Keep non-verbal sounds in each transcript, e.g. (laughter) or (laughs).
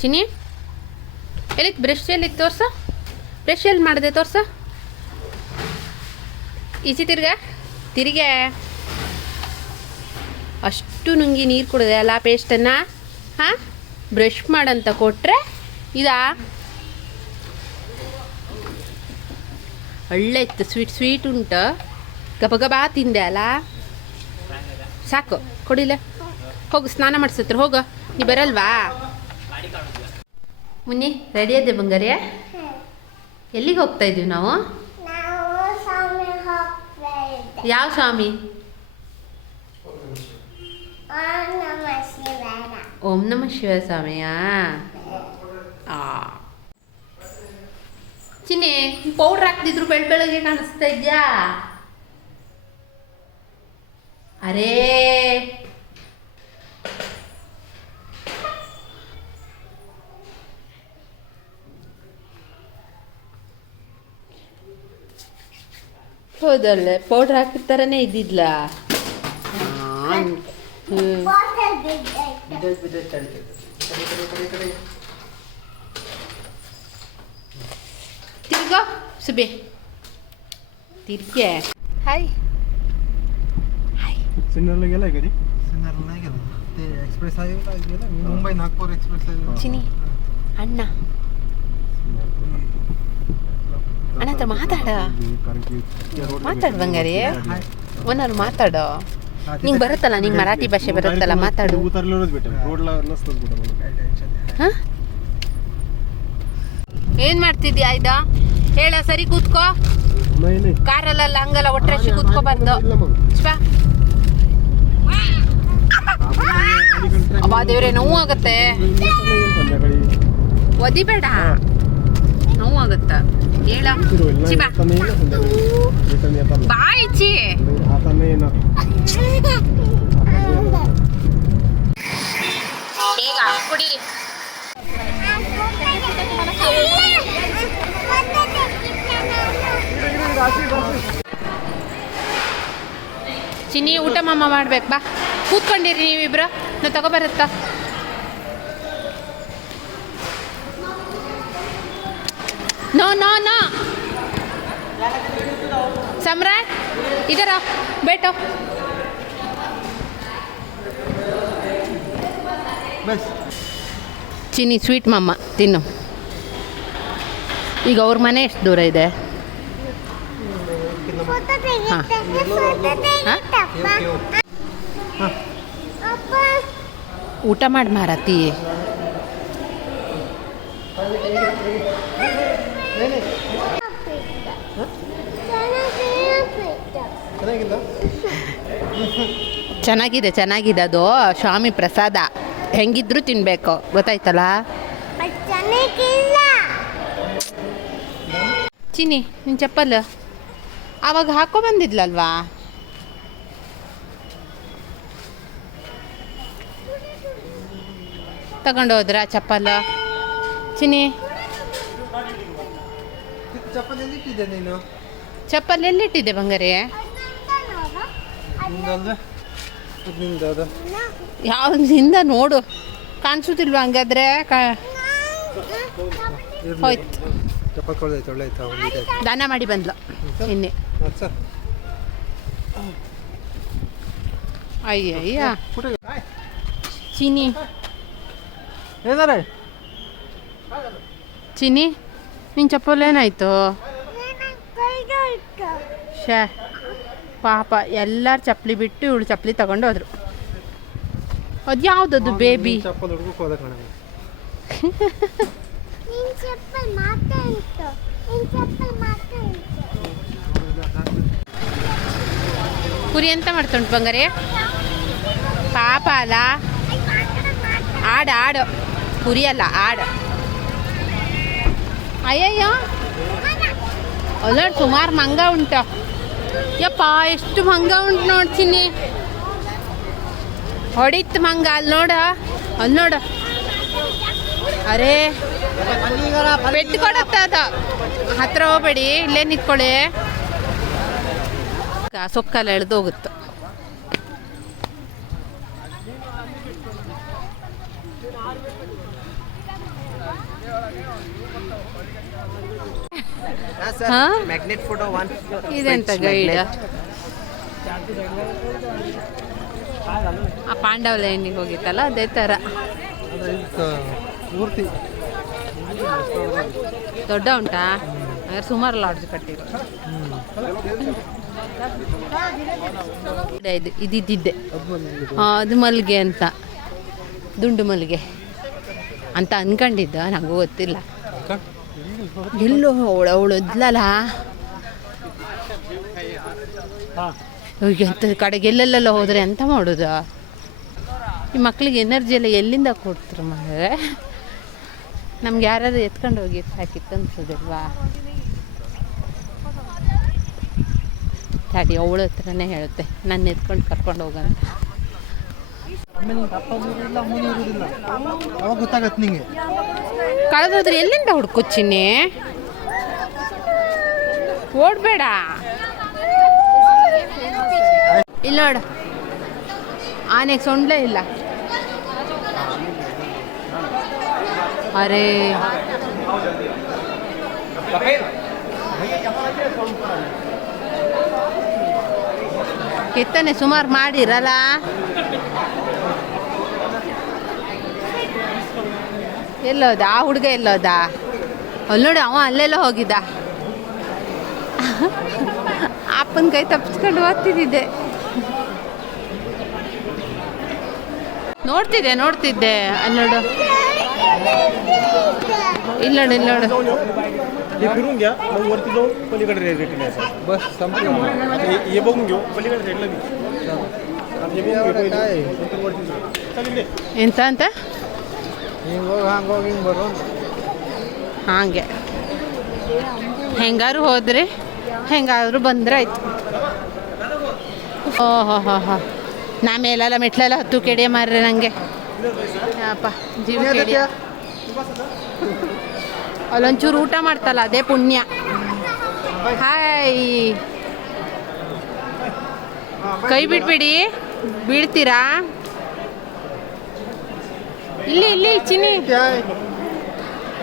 ಚಿನ್ನಿ ಎಲ್ಲಿತ್ತು brush ಎಲ್ಲಿತ್ತು ತೋರ್ಸ? Brush ಎಲ್ಲಿ ಮಾಡಿದೆ ತೋರ್ಸ? ಈಚೆ ತಿರ್ಗ? ತಿರ್ಗೆ. ಅಷ್ಟು ನುಂಗಿ ನೀರು ಕುಡಿದೆ ಅಲ್ಲ ಪೇಸ್ಟನ್ನು ಹಾಂ? ಬ್ರಷ್ ಮಾಡಂತ ಕೊಟ್ಟರೆ ಇದಾ? ಒಳ್ಳೆ ಇತ್ತು ಸ್ವೀಟ್ ಸ್ವೀಟ್ ಉಂಟು. ಗಬ ಗಬಾ ತಿಂದೆ ಅಲ್ಲ? ಸಾಕು ಕೊಡಿಲ್ಲ ಹೋಗು, ಸ್ನಾನ ಮಾಡಿಸತ್ರ, ಹೋಗು. ನೀ ಬರಲ್ವಾ? ಮುನ್ನಿ ರೆಡಿ ಅದೇ ಬಂಗಾರಿಯ? ಎಲ್ಲಿಗೆ ಹೋಗ್ತಾ ಇದೀವಿ ನಾವು? ಯಾವ ಸ್ವಾಮಿ? ಓಂ ನಮ ಶಿವ ಸ್ವಾಮಿಯಾ? ಆ. ಚಿನ್ನಿ ಪೌಡ್ರ್ ಹಾಕ್ತಿದ್ರು ಬೆಳ್ ಬೆಳಗ್ಗೆ ಕಾಣಿಸ್ತಾ ಇದ್ಯಾ? ಅರೇ. ಹೌದಲ್ಲೇ? ಪೌಡ್ರ್ ಹಾಕಿದ ಥರನೇ ಇದ್ದಿದ್ಲ? ತಿರ್ಗೋ ಸುಬಿ. ತಿರ್ಗೆ. ಹಾಯ್ ಸಿನ್ನರ್ಲಿಗೆಲ್ಲ ಹೇಗಿದೆ? ಸಿನ್ನರ್ಲಿಗೆಲ್ಲ ಎಕ್ಸ್ಪ್ರೆಸ್ ಆಗಿಲ್ಲ ಮುಂಬೈ ನಾಗ್ಪುರ್ ಎಕ್ಸ್ಪ್ರೆಸ್ ಆಗಿಲ್ಲ. ಚಿನಿ ಅಣ್ಣ. ಅಣ್ಣ, ಹತ್ರ ಮಾತಾಡ. ಮಾತಾಡು ಬಂಗಾರಿ. ಒನ್ನವ್ರು ಮಾತಾಡು. ನಿಂಗೆ ಬರುತ್ತಲ್ಲ, ನಿಂಗೆ ಮರಾಠಿ ಭಾಷೆ ಬರುತ್ತಲ್ಲ, ಮಾತಾಡು. ಏನ್ ಏನು ಮಾಡ್ತಿದ್ಯಾ ಆಯ್ದಾ ಹೇಳ, ಸರಿ ಕೂತ್ಕೋ. ಕಾರಲ್ಲ ಹಂಗಲ್ಲ ಕೂತ್ಕೋ ಕೂತ್ಕೋಬಾರ್ದು ಅಬ್ಬಾ, ದೇವ್ರೆ ನೋವು ಆಗತ್ತೆ ಒದಿಬೇಡ. ನೋವಾಗುತ್ತ. ಹೇಳ. ಚಿ ಚಿನ್ನಿ ಊಟ ಮಾಮ ಮಾಡ್ಬೇಕು. ಬಾ. ಕೂತ್ಕೊಂಡಿರಿ ನೀವಿಬ್ರು. ನಾ ತಗೋಬರತ್ತಾ? ನೋ ನೋ ನೋ ಸಮ್ರಾಟ್ ಇದರ ಬೇಟೋ बस ಚಿನ್ನಿ ಸ್ವೀಟ್ ಮಮ್ಮ ತಿನ್ನು ಈಗ ಅವ್ರ ಮನೆ ಎಷ್ಟು ದೂರ ಇದೆ? ಊಟ ಮಾಡಿ ಮಾರತಿ. ಚೆನ್ನಾಗಿಲ್ಲ? ಚೆನ್ನಾಗಿದೆ ಚೆನ್ನಾಗಿದೆ ಅದು. ಸ್ವಾಮಿ ಪ್ರಸಾದ. ಹೆಂಗಿದ್ರು ತಿನ್ಬೇಕು. ಗೊತ್ತಾಯ್ತಲ್ಲ? ಚಿನಿ ಚಿನ್ನಿ ನಿನ್ನ ಚಪ್ಪಲ್. ಆವಾಗ ಹಾಕೋ ಬಂದಿದ್ಲಲ್ವಾ? ತಗೊಂಡೋದ್ರ ಚಪ್ಪಲ್? ಚಿನ್ನಿ ಚಪ್ಪಲಿ ಎಲ್ಲಿಟ್ಟಿದ್ದೆ ನೀನು ಚಪ್ಪಲಿ ಯಾವ ಹಿಂದ ನೋಡು. ಕಾಣಿಸೋದಿಲ್ವ ಹಂಗಾದ್ರೆ? ಹೋಯ್ತು. ದಾನ ಮಾಡಿ ಬಂದ್ಲು ನಿನ್ನೆ. ಅಯ್ಯಯ್ಯ. ಚೀನಿ ಚೀನಿ ನಿನ್ನ ಚಪ್ಪಲ್ ಏನಾಯ್ತು? ಶೇ ಪಾಪ ಎಲ್ಲರೂ ಚಪ್ಪಲಿ ಬಿಟ್ಟು ಇವಳು ಚಪ್ಪಲಿ ತಗೊಂಡೋದ್ರು ಅದು ಯಾವುದದು ಬೇಬಿ? ಕುರಿ ಎಂತ ಮಾಡ್ತುಂಟು ಬಂಗಾರೆ? ಪಾಪ ಅಲ್ಲ? ಆಡು ಆಡು. ಕುರಿ ಅಲ್ಲ ಆಡು. ಅಯ್ಯಯ್ಯೋ. ಅಲ್ಲ ಸುಮಾರು ಮಂಗ ಉಂಟು. ಯಪ್ಪ, ಎಷ್ಟು ಮಂಗ ಉಂಟು ನೋಡ್ತೀನಿ ಹೊಡಿತ್ ಮಂಗ ಅಲ್ಲಿ ನೋಡ ಅಲ್ಲಿ ನೋಡ. ಅರೇ, ಪೆಟ್ಟು ಕೊಡತ್ತ ಹತ್ರ ಹೋಗ್ಬೇಡಿ, ಇಲ್ಲೇ ನಿಂತ್ಕೊಳ್ಳಿ. ಸೊಕ್ಕಲ್ಲ ಎಳ್ದು ಹೋಗುತ್ತೆ. ಮ್ಯಾಗ್ನೆಟ್ ಫೋಟೋ ಒನ್ ಇದೆಂತ ಗೈಡ್ ಆ ಪಾಂಡವ ಲೈನಿಗೆ ಹೋಗಿತ್ತಲ್ಲ ಅದೇ ಥರ ಪೂರ್ತಿ ದೊಡ್ಡ ಉಂಟಾ? ಹಾಗಾದ್ರೆ ಸುಮಾರು ಲಾಡ್ಜ್ ಕಟ್ಟಿದ್ರು ಇದು ಇದಿದ್ದಿದ್ದೆ. ಆ, ಅದು ಮಲ್ಲಿಗೆ ಅಂತ. ದುಂಡು ಮಲ್ಲಿಗೆ. ಅಂತ ಅನ್ಕೊಂಡಿದ್ದ ನನಗೂ ಗೊತ್ತಿಲ್ಲ. ಎಲ್ಲೋ ಅವಳು ಅವಳು ಇದ್ಲಲ್ಲ? ಎಂತ ಕಡೆಗೆ ಎಲ್ಲೆಲ್ಲೆಲ್ಲ ಹೋದ್ರೆ ಎಂತ ಮಾಡೋದು? ಈ ಮಕ್ಳಿಗೆ ಎನರ್ಜಿ ಎಲ್ಲ ಎಲ್ಲಿಂದ ಕೊಡ್ತಾರೆ ಮಗ ನಮ್ಗೆ ಯಾರಾದ್ರೂ ಎತ್ಕೊಂಡು ಹೋಗಿ ಸಾಕಿತ್ತು ಅನ್ಸೋದಿಲ್ವಾ? ತಡಿ ಅವಳ ಹತ್ರನೇ ಹೇಳುತ್ತೆ. ನನ್ನ ಎತ್ಕೊಂಡು ಕರ್ಕೊಂಡು ಹೋಗಂತ. ನಿಂಗೆ. ಕಳೆದೋದ್ರೆ ಎಲ್ಲಿಂದ ಹುಡ್ಕೊಚ್ಚಿನಿ ಓಡ್ಬೇಡ. ಇಲ್ಲ ನೋಡು. ಆನೆಗೆ ಸೊಂಡ್ಲೇ ಇಲ್ಲ. ಅರೇ. ಕೆತ್ತನೆ ಸುಮಾರು ಮಾಡಿರಲ್ಲ? ಎಲ್ಲೋದ ಆ ಹುಡುಗ ಎಲ್ಲೋದ ಅಲ್ಲಿ ನೋಡಿ ಅವ ಅಲ್ಲೆಲ್ಲ ಹೋಗಿದ್ದ ಅಪ್ಪನ ಕೈ ತಪ್ಪಿಸ್ಕೊಂಡು ಓದ್ತಿದ್ದೆ ನೋಡ್ತಿದ್ದೆ ನೋಡ್ತಿದ್ದೆ ಅಲ್ಲಿ ನೋಡು ಇಲ್ಲಿ ನೋಡು ಇಲ್ಲಿ ನೋಡು हे फिरून घ्या मग वरती जाऊन पलीकडे रेल्वे आहे बस संपलं आता हे- हे बघून घेऊ पलीकडे रेल्वे बी आता हे बघून घेऊ पहिले. काय नंतर वरती जाऊ. चालेल दे ಎಂತ ಅಂತ ಹಿಂಗೆ ಹೋಗಿ ಹಂಗೆ ಹಿಂಗೆ ಬರೋ. ಹಾಗೆ. ಹೆಂಗಾರು ಹೋದ್ರೆ ಹೆಂಗಾದ್ರು ಬಂದ್ರೆ ಆಯ್ತು. ಓಹೋ ಹೋ ಹೋ. ನಾ ಮೇಲೆಲ್ಲ ಮೆಟ್ಲೆಲ್ಲ ಹತ್ತು ಕೆಡಿಯ ಮಾರ್ರೆ ನನಗೆ ಅಪ್ಪ ಜೀವ ಕೆಡಿಯ. ಅಲ್ಲೊಂಚೂರು ಊಟ ಮಾಡ್ತಲ್ಲ ಅದೇ ಪುಣ್ಯ. ಹಾಯ್. ಕೈ ಬಿಟ್ಬಿಡಿ. ಬೀಳ್ತೀರಾ? ಇಲ್ಲಿ ಇಲ್ಲಿ ಚಿನ್ನಿ.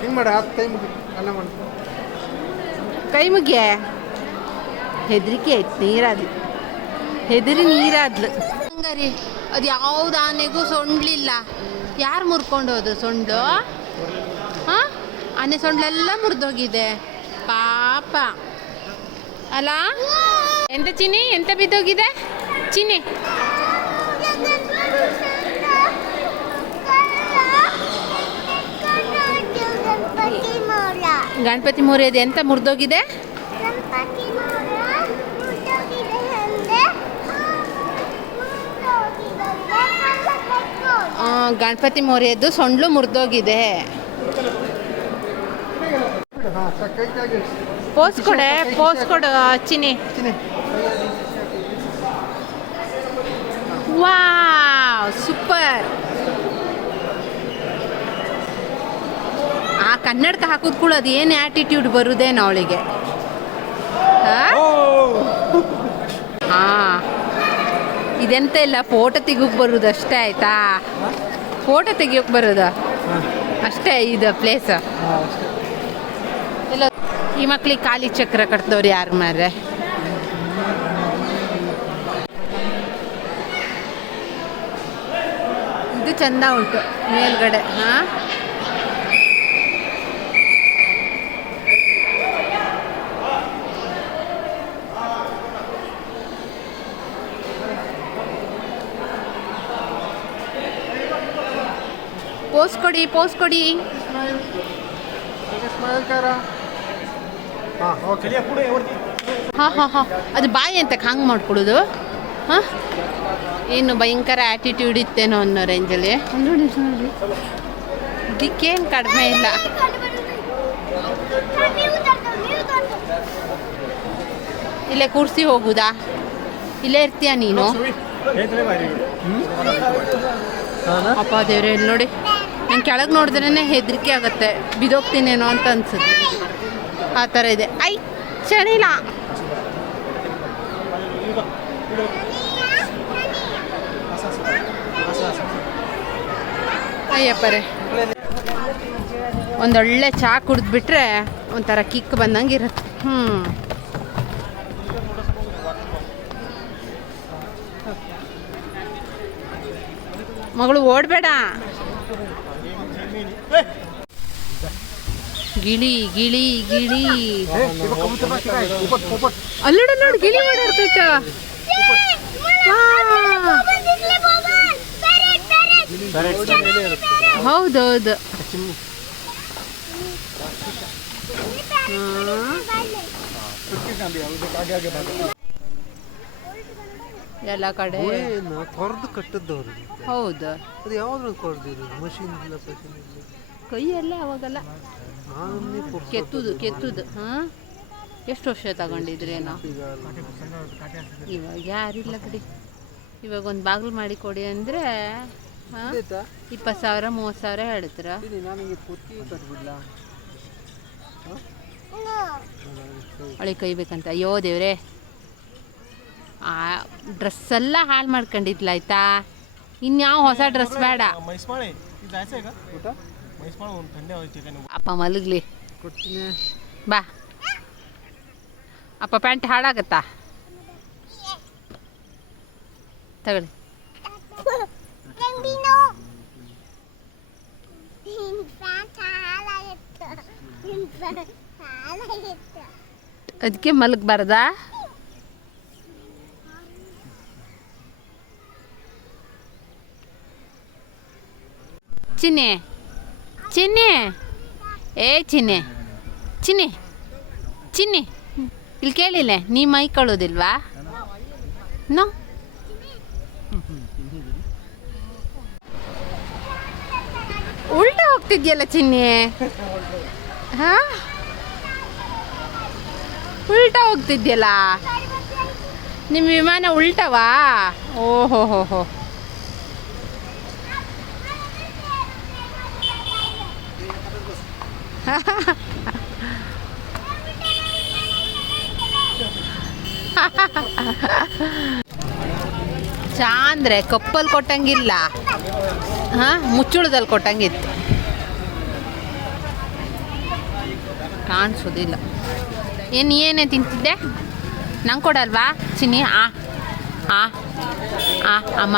ಹಿಂಗೆ ಮಾಡಿ ಹತ್ತು ಟೈಮ್ ಅಲ್ಲ ಮಾಡಿ. ಕೈ ಮುಗಿಯ ಹೆದರಿಕೆ ಆಯ್ತು ನೀರಾದ್ಲು. ಹೆದರಿ ನೀರಾದ್ಲು. ಹಂಗಾರಿ ಅದು ಯಾವ್ದು ಆನೆಗೂ ಸೊಂಡ್ಲಿಲ್ಲ. ಯಾರು ಮುರ್ಕೊಂಡು ಹೋದ್ರು ಸೊಂಡು ಹಾಂ? ಆನೆ ಸೊಂಡ್ಲೆಲ್ಲ ಮುರಿದೋಗಿದೆ. ಪಾಪ. ಅಲ್ಲ ಎಂತ ಚಿನ್ನಿ ಎಂತ ಬಿದ್ದೋಗಿದೆ? ಚಿನ್ನಿ. ಗಣಪತಿ ಇದೆ ಎಂತ ಮುರಿದೋಗಿದೆ? ಗಣಪತಿ ಮೊರೆಯದ್ದು ಸೊಂಡ್ಲು ಮುರಿದೋಗಿದೆ. ಪೋಸ್ ಕೊಡೆ ಪೋಸ್ ಕೊಡು ಚಿನಿ ವಾವ್ ಸೂಪರ್ ಕನ್ನಡಕ ಹಾಕಿದ್ ಕೂಡ ಅದು ಏನು ಆ್ಯಟಿಟ್ಯೂಡ್ ಬರುದೇನೋ ಅವಳಿಗೆ. ಹಾ? ಇದೆಂತ ಇಲ್ಲ ಫೋಟೋ ತೆಗಿಯೋಕ್ ಬರೋದು ಅಷ್ಟೇ ಆಯ್ತಾ? ಫೋಟೋ ತೆಗಿಯೋಕ್ ಬರೋದು? ಅಷ್ಟೇ ಇದು ಪ್ಲೇಸ್ ಇಲ್ಲ ಈ ಮಕ್ಳಿಗೆ ಖಾಲಿ ಚಕ್ರ ಕಟ್ತವ್ರು ಯಾರು ಮಾರ್ರೆ? ಇದು ಚಂದ ಉಂಟು ಮೇಲ್ಗಡೆ ಹಾ? ಪೋಸ್ ಕೊಡಿ ಪೋಸ್ ಕೊಡಿ. ಹಾಂ ಹಾಂ ಹಾಂ. ಅದು ಬಾಯಿ ಅಂತ ಹಂಗೆ ಮಾಡ್ಕೊಡೋದು. ಹಾಂ? ಏನು ಭಯಂಕರ ಆಟಿಟ್ಯೂಡ್ ಇತ್ತೇನೋ ಅನ್ನೋ ರೇಂಜಲ್ಲಿ ನೋಡಿ ಇದಕ್ಕೇನು ಕಡಿಮೆ ಇಲ್ಲ. ಇಲ್ಲೇ ಕೂರಿಸಿ ಹೋಗುದಾ? ಇಲ್ಲೇ ಇರ್ತೀಯ ನೀನು? ಅಪ್ಪ ದೇವ್ರೆ ಇಲ್ಲಿ ನೋಡಿ. ನಂಗೆ ಕೆಳಗೆ ನೋಡಿದ್ರೇ ಹೆದರಿಕೆ ಆಗುತ್ತೆ. ಬಿದೋಗ್ತೀನೇನೋ ಅಂತ ಅನ್ಸುತ್ತೆ. ಆ ಥರ ಇದೆ. ಐ ಚಳಿಲ ಅಯ್ಯಪ್ಪರೇ ಒಂದೊಳ್ಳೆ ಚಹಾ ಕುಡಿದ್ಬಿಟ್ರೆ ಒಂಥರ ಕಿಕ್ ಬಂದಂಗೆ ಇರುತ್ತೆ ಹ್ಞೂ ಮಗಳು ಓಡಬೇಡ. ಗಿಳಿ ಗಿಳಿ ಗಿಳಿ. ಅಲ್ಲಡ ನೋಡಿ ಗಿಳಿ ಓಡಾಡ್ತೈತ ಹೌದೌದು. ಎಲ್ಲ ಕಡೆ. ಕೊರ್ದು ಕಟ್ಟದ್ದವ್ರು. ಹೌದು. ಅದು ಯಾವ್ದ್ರಲ್ಲಿ ಕೊರ್ದಿರೋದು ಮಷೀನ್ ಇಲ್ಲ ಮಷೀನ್ ಇಲ್ಲ. ಕೈಯಲ್ಲೇ ಅವಾಗಲ್ಲ ಕೆತ್ತುದು ಕೆತ್ತುದು ಹಾಂ ಎಷ್ಟು ವರ್ಷ ತಗೊಂಡಿದ್ರೇನೋ ಇವಾಗ ಯಾರಿಲ್ಲ ಕಡಿ ಇವಾಗ ಒಂದು ಬಾಗಿಲು ಮಾಡಿ ಕೊಡಿ ಅಂದರೆ ಹಾಂ ಇಪ್ಪತ್ತು ಸಾವಿರ ಮೂವತ್ತು ಸಾವಿರ ಹೇಳ್ತೀರ ಅಳಿ ಕೈ ಬೇಕಂತ ಕೈಬೇಕಂತ ಅಯ್ಯೋ ದೇವ್ರೆ ಆ ಡ್ರೆಸ್ಸೆಲ್ಲ ಹಾಳು ಮಾಡ್ಕೊಂಡಿದ್ಲ ಆಯ್ತಾ ಇನ್ಯಾವ ಹೊಸ ಡ್ರೆಸ್ ಬೇಡ ಅಪ್ಪ ಮಲಗ್ಲಿ. ಬಾ. ಅಪ್ಪ ಪ್ಯಾಂಟ್ ಹಾಳಾಗತ್ತಾ? ತಗೊಳ್ಳಿ. ಅದಕ್ಕೆ ಮಲಗಬಾರ್ದಾ? ಚಿನ್ನೆ. ಚಿನ್ನೆ. ಏ, ಚಿನ್ನಿ. ಚಿನ್ನಿ. ಚಿನ್ನಿ. ಇಲ್ಲಿ ಕೇಳಿಲ್ಲ, ನೀ ಮೈ ಕಳೋದಿಲ್ವಾ? ನೋ. ಉಲ್ಟಾ ಹೋಗ್ತಿದ್ಯಲ್ಲ ಚಿನ್ನಿ? ಹಾ? ಉಲ್ಟಾ ಹೋಗ್ತಿದ್ಯಲ್ಲ? ನಿಮ್ಮ ವಿಮಾನ ಉಲ್ಟವಾ? ಓಹೋ ಹೋ ಹೋ (laughs) ಚಾ ಅಂದರೆ ಕಪ್ಪಲ್ಲಿ ಕೊಟ್ಟಂಗಿಲ್ಲ. ಹಾಂ? ಮುಚ್ಚುಳದಲ್ಲಿ ಕೊಟ್ಟಂಗಿತ್ತು. ಕಾಣಿಸೋದಿಲ್ಲ. ಏನು, ಏನೇ ತಿಂತಿದ್ದೆ? ನಂಗೆ ಕೊಡಲ್ವಾ? ಚಿನ್ನಿ, ಆ ಆ ಆ, ಅಮ್ಮ.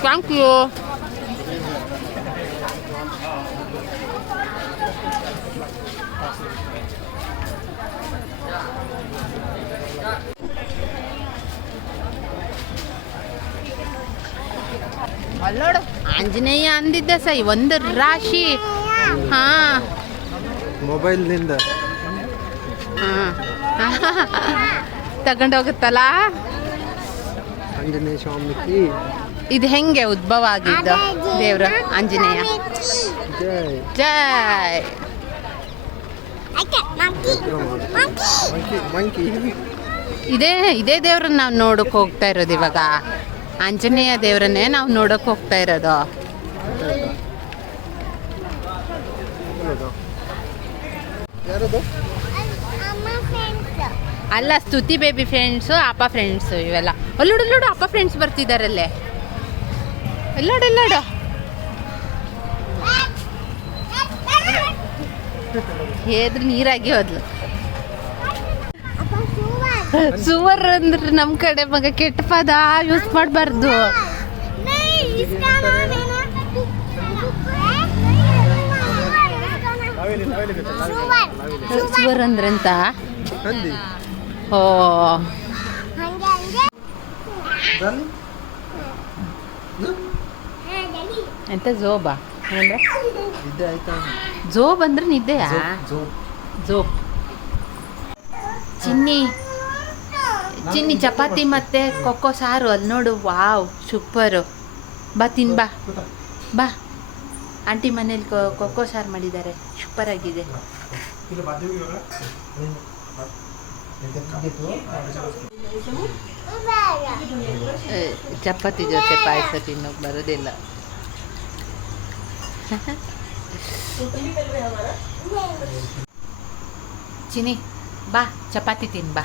ಥ್ಯಾಂಕ್ ಯು ಅಲ್ಲೋಡು. ಆಂಜನೇಯ ಅಂದಿದ್ದೆ ಸೈ ಒಂದು ರಾಶಿ. ಹಾ. ಮೊಬೈಲ್ನಿಂದ. ಹಾ. ತಗೊಂಡೋಗುತ್ತಲ್ಲ ಆಂಜನೇಯ ಸ್ವಾಮಿಗೆ ಇದು ಹೆಂಗೆ ಉದ್ಭವ ಆಗಿದ್ದು ದೇವ್ರ ಆಂಜನೇಯ? ಜೈ. ಇದೇ ಇದೇ ದೇವ್ರನ್ನ ನಾವು ನೋಡಕ್ ಹೋಗ್ತಾ ಇರೋದು ಇವಾಗ. ಆಂಜನೇಯ ದೇವರನ್ನೇ ನಾವು ನೋಡಕ್ ಹೋಗ್ತಾ ಇರೋದು ಅಲ್ಲ ಸ್ತುತಿ ಬೇಬಿ ಫ್ರೆಂಡ್ಸು ಅಪ್ಪ ಫ್ರೆಂಡ್ಸು ಇವೆಲ್ಲ ಅಲ್ಲೋಡು ಅಲ್ಲೋಡು ಅಪ್ಪ ಫ್ರೆಂಡ್ಸ್ ಬರ್ತಿದಾರಲ್ಲೇ ಎಲ್ಲೋಡು ಎಲ್ಲೋಡು ಹೇದ್ರೆ ನೀರಾಗಿ ಹೋದ್ಲು ಸುವರ್ ಅಂದ್ರೆ ನಮ್ ಕಡೆ ಮಗ ಕೆಟ್ಟ ಪದ ಯೂಸ್ ಮಾಡಬಾರ್ದು. ಸುವರ್ ಅಂದ್ರೆ ಅಂತ ಓ. ಎಂತ ಜೋಬಾ? ಜೋಬ್ ಅಂದ್ರೆ ನಿದ್ದೆಯಾ? ಜೋಬ್. ಚಿನ್ನಿ. ಚಿನ್ನಿ ಚಪಾತಿ ಮತ್ತೆ ಕೊಕ್ಕೋ ಸಾರು ಅಲ್ಲಿ ನೋಡು ವಾವ್ ಸೂಪರು ಬಾ ತಿನ್ ಬಾ. ಬಾ. ಆಂಟಿ ಮನೇಲಿ ಕೊಕ್ಕೋ ಸಾರು ಮಾಡಿದ್ದಾರೆ ಸೂಪರ್ ಆಗಿದೆ. ಚಪಾತಿ ಜೊತೆ ಪಾಯಸ ತಿನ್ನೋಕೆ ಬರೋದಿಲ್ಲ. ಚಿನಿ ಬಾ ಚಪಾತಿ ತಿನ್ ಬಾ.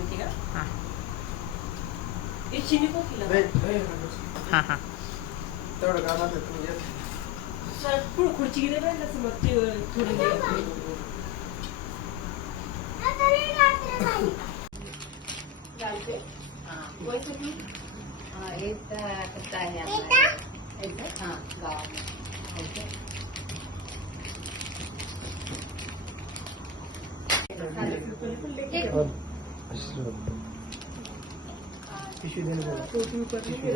हे चिनी कोकिला हाँ हाँ। तेवढं गावात तुम्ही येत सर पुढं खुर्ची गेली पाहिजे तसं मग ते थोडी चालते वैसे हाँ। एक करता है आपका हाँ गाव ओके Thank you. 必须得那个，必须。